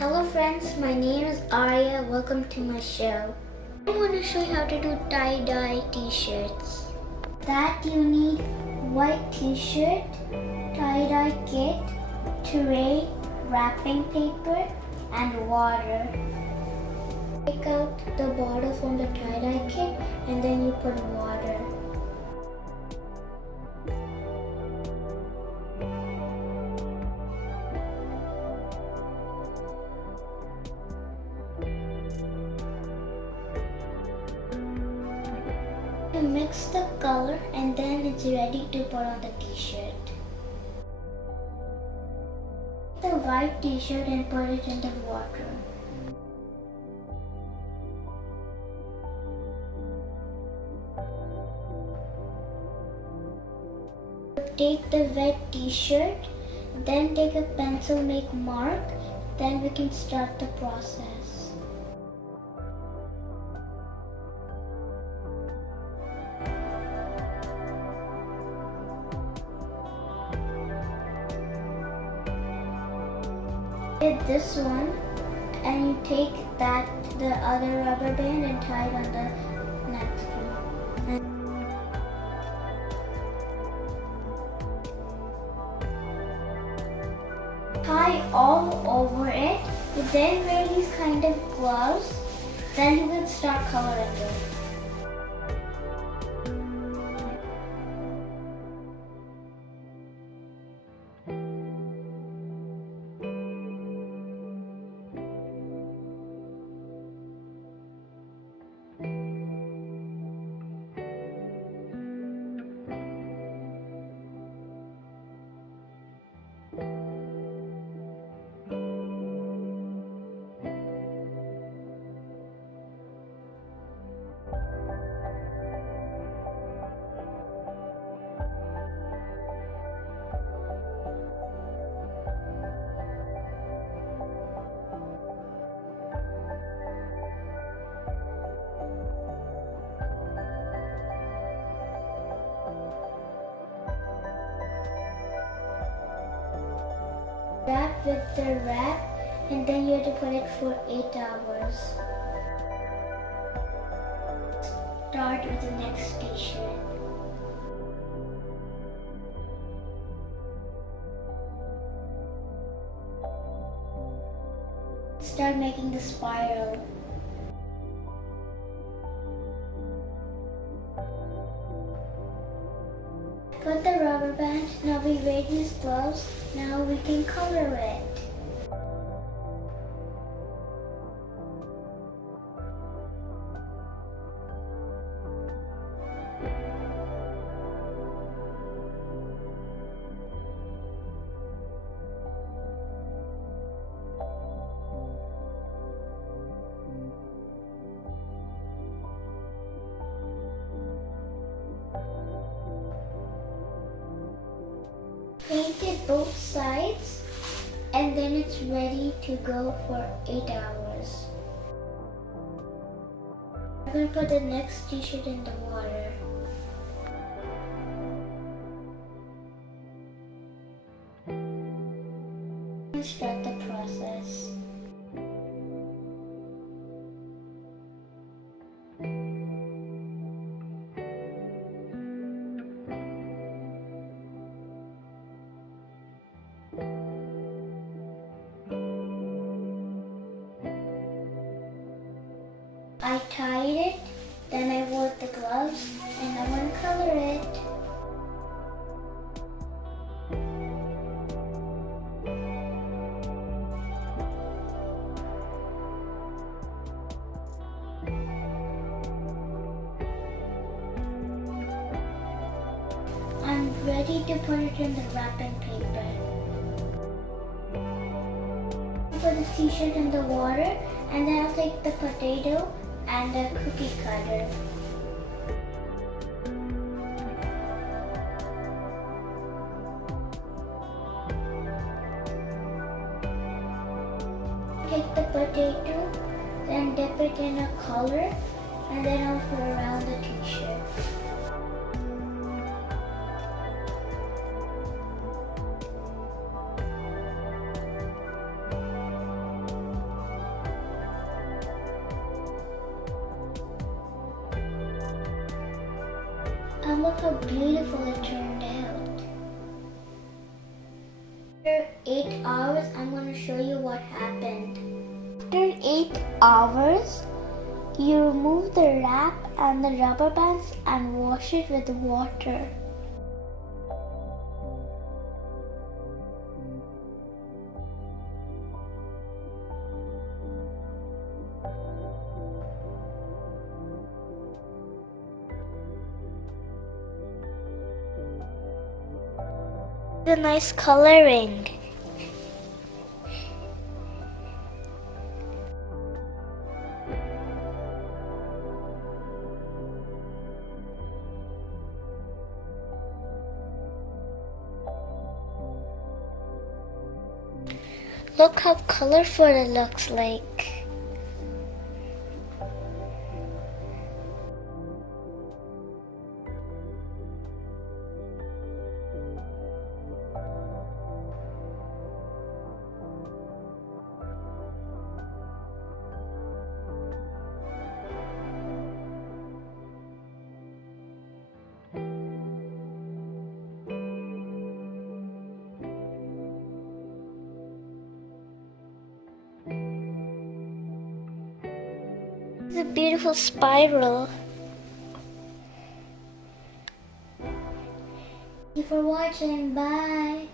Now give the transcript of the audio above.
Hello friends, my name is Arya. Welcome to my show. I want to show you how to do tie-dye t-shirts. That you need white t-shirt, tie-dye kit, tray, wrapping paper, and water. Take out the bottle from the tie-dye kit and then you put water. You mix the color and then it's ready to put on the t-shirt. Take the white t-shirt and put it in the water. Take the wet t-shirt, then take a pencil, make mark, then we can start the process. Get this one and you take the other rubber band and tie it on the next one. Tie all over it, you then wear these kind of gloves, then you can start coloring it. Wrap with the wrap and then you have to put it for 8 hours. Start with the next t-shirt. Start making the spiral. Put the rubber band. Now we wear these gloves. Now we can color it. Painted both sides and then it's ready to go for 8 hours. I'm going to put the next t-shirt in the water. Let's start the process. I tied it, then I wore the gloves, and I want to color it. I'm ready to put it in the wrapping paper. Put the t-shirt in the water, and then I'll take the potato and a cookie cutter. Take the potato, then dip it in a color, and then I'll put around the t-shirt. And look how beautiful it turned out. After 8 hours, I'm going to show you what happened. After 8 hours, you remove the wrap and the rubber bands and wash it with water. The nice coloring. Look how colorful it looks like. It's a beautiful spiral. Thank you for watching. Bye.